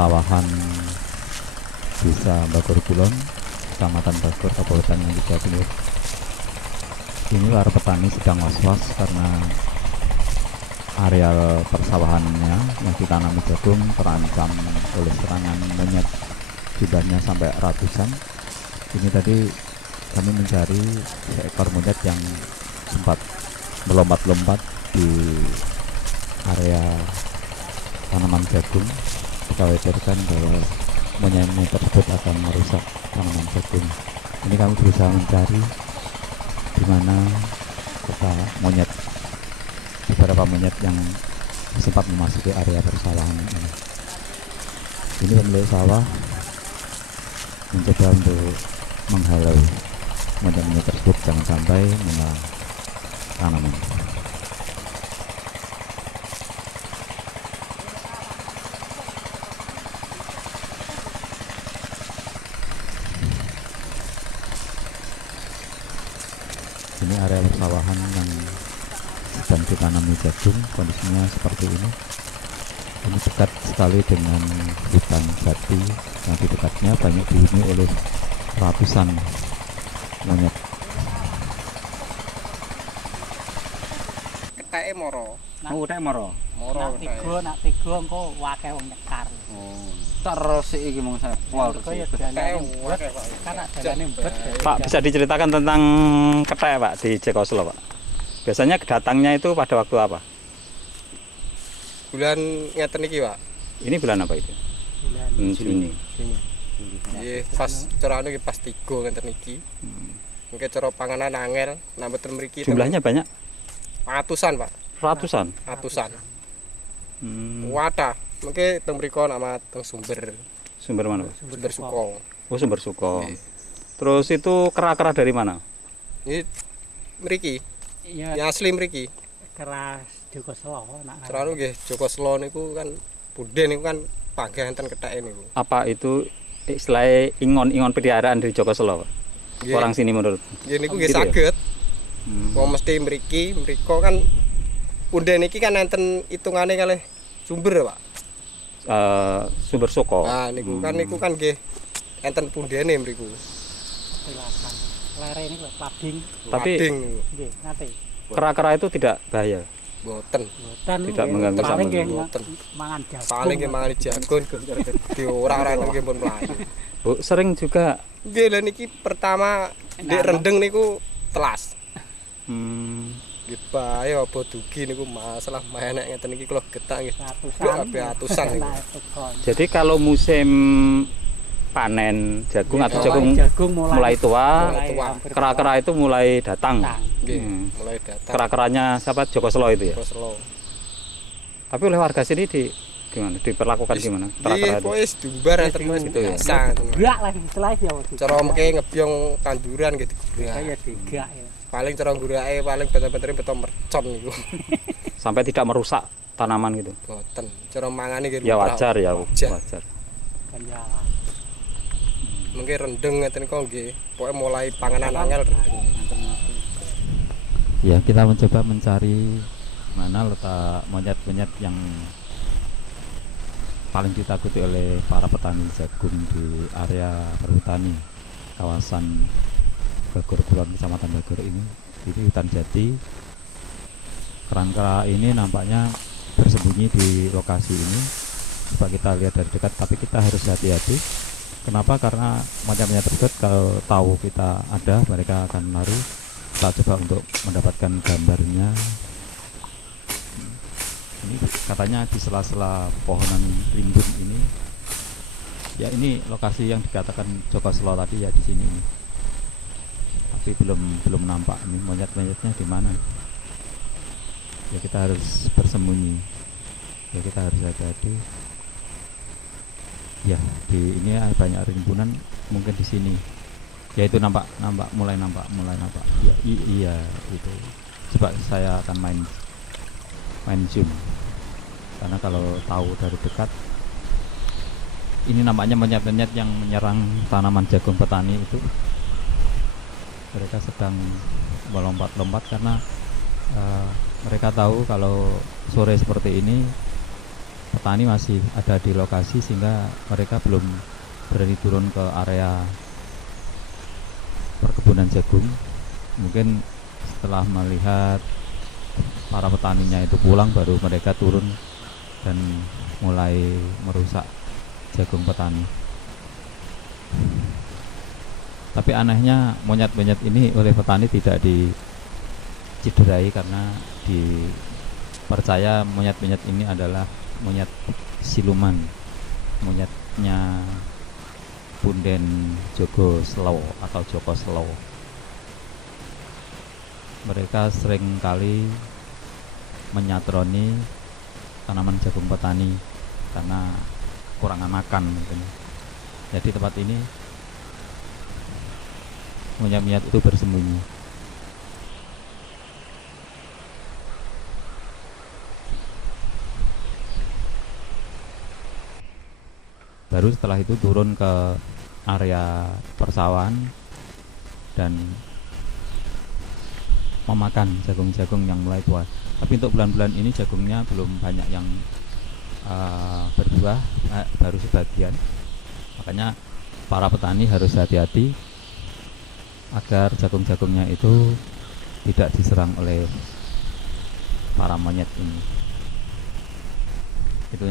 persawahan Desa Bagor Kulon, Kecamatan Bagor, Kabupaten Nganjuk, Jawa Timur. Ini para petani sedang was-was karena areal persawahannya yang ditanami jagung terancam oleh serangan monyet, jumlahnya sampai ratusan. Ini tadi kami mencari seekor monyet yang sempat melompat-lompat di area tanaman jagung. Dikhawatirkan bahwa monyet tersebut akan merusak tanaman jagung. Ini kami berusaha mencari di mana beberapa monyet yang sempat memasuki area persawahan ini. Ini pemilik sawah mencoba untuk menghalau monyet-monyet tersebut jangan sampai menyerang tanaman. Ini area persawahan yang sedang ditanami jagung, kondisinya seperti ini. Ini dekat sekali dengan hutan jati yang di dekatnya banyak dihuni oleh ratusan monyet. Keteke moro. Utek moro. Moro Nak tiga engko wakeh wong nyekar. Oh. Terus iki mung wal. Kaya dalane mbet, karena dalane mbet. Pak, bisa diceritakan tentang kethek Pak di Jekoslo Pak? Biasanya datangnya itu pada waktu apa? Bulan ngeten iki, Pak. Ini bulan apa itu? Bulan Juni. Nggih, pas carane iki pas 3 ngeten iki. Mengke cara panganan angel, nah mboten mriki. Jumlahnya banyak? ratusan, Pak. Ratusan? Ratusan. Wadah. Mengke teng mriko nama teng sumber. Sumber mana Pak? Sumber Suko. Oh, Sumber Suko. Nggih. Terus itu kera-kera dari mana? Ini mriki. ya Yang asli mriki. keras Joko Selo nak. Terus nggih Joko Selo niku kan Punden niku kan panggah enten ketheke niku. Apa itu istilahnya ingon-ingon peliharaan dari Joko Selo Pak? Nggih. Orang sini menurut? Nggih niku nggih Gitu ya? saged. Wong mesti mriki, mriko kan Punden iki kan enten hitungane kalih sumber, Pak. Sumber Suko. Nah, niku kan nggih enten pundene mriku. Silakan. Lere ini lho pading. Tapi Wading niku. Nggih, nate. Kera-kera itu tidak bahaya. Mboten. Mboten Tidak mengganggu paling sama nggih mboten. mangan jagung. Paling nggih mangan jagung di ora-ora nggih pun mlayu. Bu, sering juga Nggih lha niki pertama ndek rendeng niku telas. Nggih bae apa dugi niku masalah menek ngeten iki kula getak nggih. Atusan niku. jadi kalau musim panen jagung atau jagung mulai tua, kera-kera itu mulai datang. Nggih, mulai datang. Kera-keranya siapa? Joko Selo itu ya. Joko Selo. Tapi oleh warga sini gimana? Diperlakukan gimana? Nggih, Kera-kera itu. pokoke dumbar enten Mas Gitu ya. biasa. Gak lah istilah ya. Cara mengke ngebyong tanduran gitu. Kaya digak ya. Paling cara ngurake paling beto-betone beto mercon niku. Sampai tidak merusak tanaman gitu. Boten. Cara mangane nggih Ya lumrah. wajar ya, Wajar. wajar. Kan jalan. Mengke rendeng ngeten kok nggih. Pokoke mulai panganan angel rendeng. Ya, kita mencoba mencari mana letak monyet-monyet yang paling ditakuti oleh para petani jagung di area perhutani kawasan Bagor Kulon, Kecamatan Bagor ini. Jadi hutan jati. Kera-kera ini nampaknya bersembunyi di lokasi ini. Coba kita lihat dari dekat, tapi kita harus hati-hati. Kenapa? Karena monyet-monyet tersebut kalau tahu kita ada, mereka akan lari. Kita coba untuk mendapatkan gambarnya. Ini katanya di sela-sela pohonan rimbun ini. Ya, ini lokasi yang dikatakan Joko Selo tadi ya, di sini. Tapi belum nampak nih monyet-monyetnya di mana. Ya, kita harus bersembunyi. Ya, kita harus hati-hati. Ya, di ini banyak rimbunan, mungkin di sini. Ya, itu mulai nampak. Ya, iya itu. Coba saya akan main zoom. Karena kalau tahu dari dekat, ini nampaknya monyet-monyet yang menyerang tanaman jagung petani itu. Mereka sedang melompat-lompat karena mereka tahu kalau sore seperti ini petani masih ada di lokasi sehingga mereka belum berani turun ke area perkebunan jagung. Mungkin setelah melihat para petaninya itu pulang baru mereka turun dan mulai merusak jagung petani. Tapi anehnya monyet-monyet ini oleh petani tidak diciderai karena dipercaya monyet-monyet ini adalah monyet siluman, monyetnya punden Joko Slow atau Joko Slow. Mereka sering kali menyatroni tanaman jagung petani karena kurangan makan mungkin. Jadi tempat ini monyet-monyet itu bersembunyi. Baru setelah itu turun ke area persawahan dan memakan jagung-jagung yang mulai tua. Tapi untuk bulan-bulan ini jagungnya belum banyak yang berbuah, baru sebagian. Makanya para petani harus hati-hati agar jagung-jagungnya itu tidak diserang oleh para monyet ini. Itu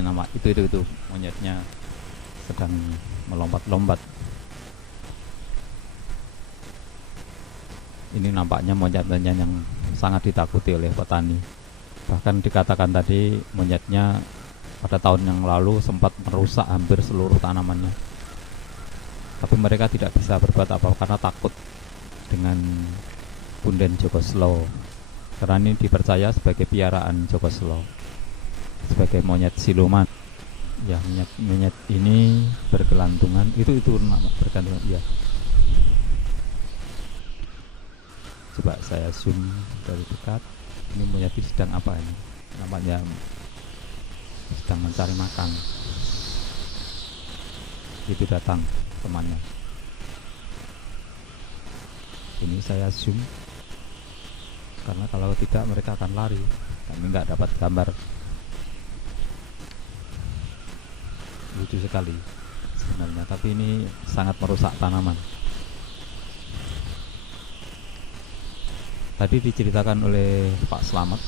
monyetnya sedang melompat-lompat. Ini nampaknya monyet-monyet yang sangat ditakuti oleh petani. Bahkan dikatakan tadi monyetnya pada tahun yang lalu sempat merusak hampir seluruh tanamannya. Tapi mereka tidak bisa berbuat apa-apa karena takut dengan punden Joko Slow. Karena ini dipercaya sebagai piaraan Joko Slow, sebagai monyet siluman. Ya, monyet ini bergelantungan. Itu bergantungan ya. Coba saya zoom dari dekat. Ini monyet ini sedang apa ini? Nampaknya sedang mencari makan. Itu datang temannya. Ini saya zoom karena kalau tidak mereka akan lari. Kami nggak dapat gambar. Lucu sekali sebenarnya, tapi ini sangat merusak tanaman. Tadi diceritakan oleh Pak Slamet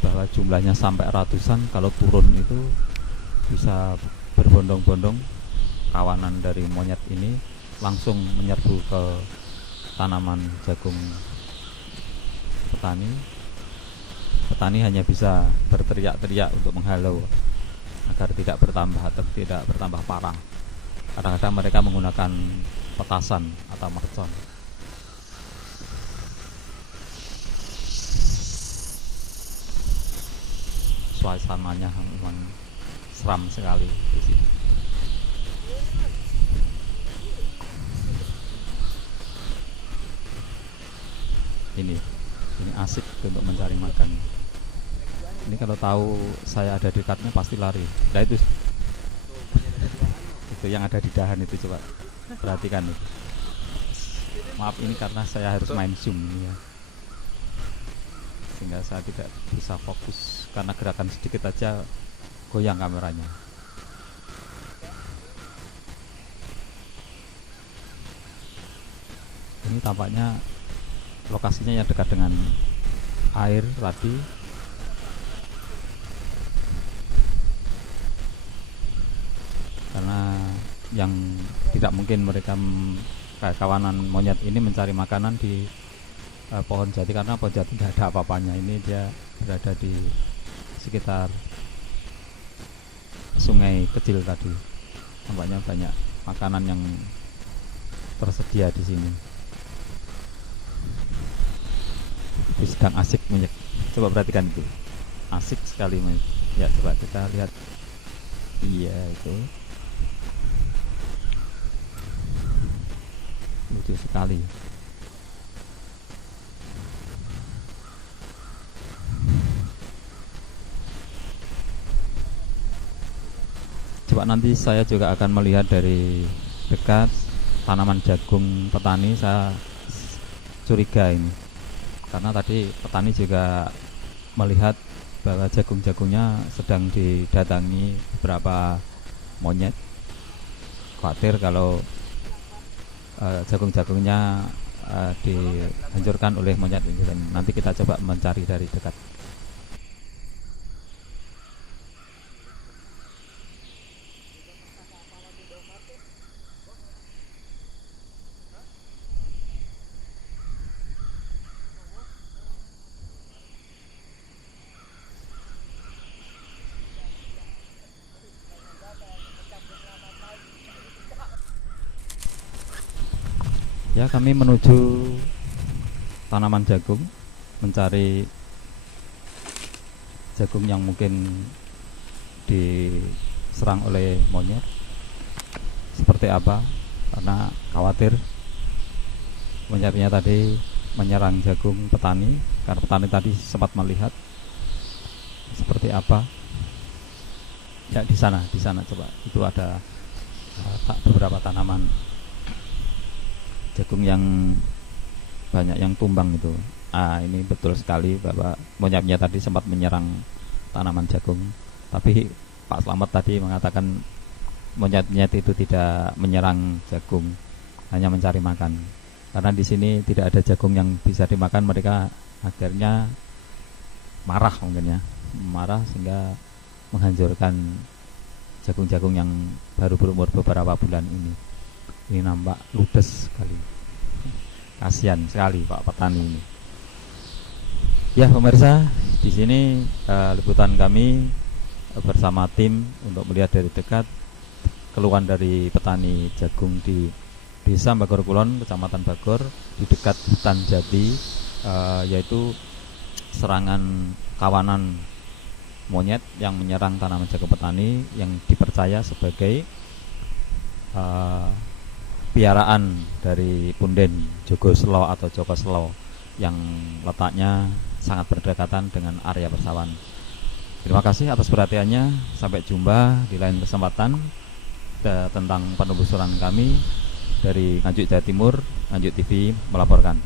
bahwa jumlahnya sampai ratusan. Kalau turun itu bisa berbondong-bondong. Kawanan dari monyet ini langsung menyerbu ke tanaman jagung petani. Petani hanya bisa berteriak-teriak untuk menghalau agar tidak bertambah parah. Kadang-kadang mereka menggunakan petasan atau mercon. Suasananya memang seram sekali di sini. Ini asik untuk mencari makan. Ini kalau tahu saya ada di dekatnya pasti lari. Nah itu yang ada di dahan itu, coba perhatikan itu. Maaf ini karena saya harus main zoom ini ya, sehingga saya tidak bisa fokus karena gerakan sedikit aja goyang kameranya. Ini tampaknya lokasinya yang dekat dengan air tadi. Karena yang tidak mungkin mereka kawanan monyet ini mencari makanan di pohon jati, karena pohon jati tidak ada apa-apanya. Ini dia berada di sekitar sungai kecil tadi. Nampaknya banyak makanan yang tersedia di sini. Ini sedang asik monyet. Coba perhatikan itu, asik sekali monyet. Ya coba kita lihat. Iya itu. Lucu sekali. Coba nanti saya juga akan melihat dari dekat tanaman jagung petani. Saya curiga ini karena tadi petani juga melihat bahwa jagung-jagungnya sedang didatangi beberapa monyet. Khawatir kalau jagung-jagungnya dihancurkan oleh monyet ini. Dan nanti kita coba mencari dari dekat. Ya, kami menuju tanaman jagung, mencari jagung yang mungkin diserang oleh monyet. Seperti apa? Karena khawatir monyetnya tadi menyerang jagung petani, karena petani tadi sempat melihat seperti apa. Ya, di sana coba. Itu ada beberapa tanaman jagung yang banyak yang tumbang itu. Ini betul sekali bahwa monyetnya tadi sempat menyerang tanaman jagung. Tapi Pak Slamet tadi mengatakan monyet-monyet itu tidak menyerang jagung, hanya mencari makan. Karena di sini tidak ada jagung yang bisa dimakan, mereka akhirnya marah mungkin ya. Marah sehingga menghancurkan jagung-jagung yang baru berumur beberapa bulan ini. Ini nampak ludes sekali. Kasihan sekali Pak petani ini. Ya pemirsa, di sini liputan kami bersama tim untuk melihat dari dekat keluhan dari petani jagung di Desa Bagor Kulon, Kecamatan Bagor, di dekat hutan jati, yaitu serangan kawanan monyet yang menyerang tanaman jagung petani yang dipercaya sebagai piaraan dari punden Jogo Selo atau Joko Selo yang letaknya sangat berdekatan dengan area persawahan. Terima kasih atas perhatiannya. Sampai jumpa di lain kesempatan tentang penelusuran kami dari Nganjuk Jawa Timur. Nganjuk TV melaporkan.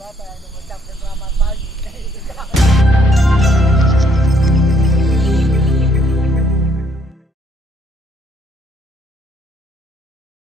Bapak yang mengucapkan selamat pagi.